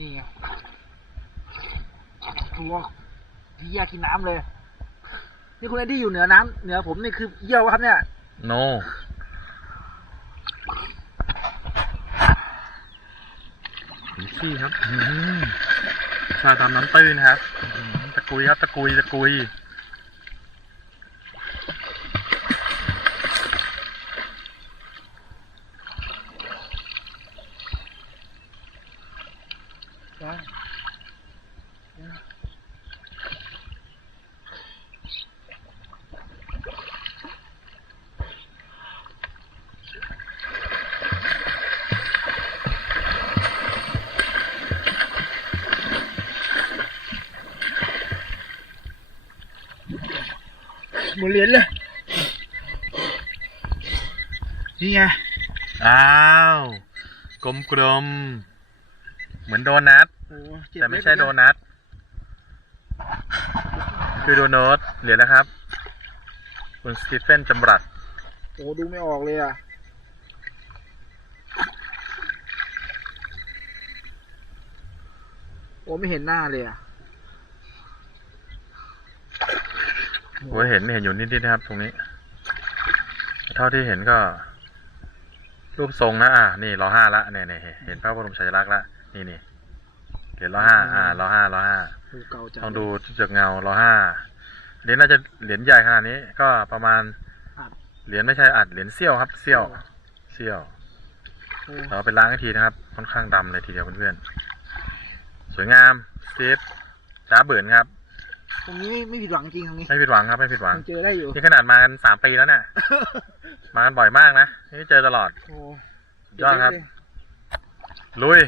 นี่ไงตัวที่แยกกินน้ำเลย นี่คุณไอ้ที่อยู่เหนือน้ำเหนือผมนี่คือเยี่ยวครับเนี่ยโนผีขี้ครับอื้อหือชาตามน้ำตื้นครับอื้อหือตะกุยครับ ตะกุย ตะกุย หมุนเหรียญเลย นี่ไง อ้าว กลมๆ เหมือนโดนัท โอ้เจ็บแต่ไม่เล็บใช่อีกโดแล้วนัทคือโดนัทเหรียญแล้วครับ คุณสตีเฟนจำรัดโอ้ดูไม่ออกเลยอะโอ้ไม่เห็นหน้าเลยอะโอ้ยเห็นเห็นอยู่นิดๆนะครับ ตรงนี้ เท่าที่เห็นก็ รูปทรงนะอ่านี่รอห้าละเนี่ยเนี่ยเห็นพระบรมฉายาลักษณ์ละนี่นี่ เหรียญรอห้าอ่ารอห้ารอห้าดูเก่าจังต้องดูจากเงารอห้าเหรียญน่าจะเหรียญใหญ่ขนาดนี้ ก็ประมาณอัดเหรียญไม่ใช่อัดเหรียญเซี่ยวครับเซี่ยวเซี่ยวโอ้เราไปล้างอีกทีนะครับ ค่อนข้างดำเลยทีเดียวเพื่อนๆสวยงามสตีฟจ้าเบื่นครับตรงนี้ไม่ผิดหวังจริงตรงนี้ไม่ผิดหวังครับไม่ผิดหวังยังเจอได้อยู่นี่ขนาดมากันสามปีแล้วเนี่ยมากันบ่อยมากนะนี่เจอตลอดโอ้ยอดครับเจ็เล็กเลยลุย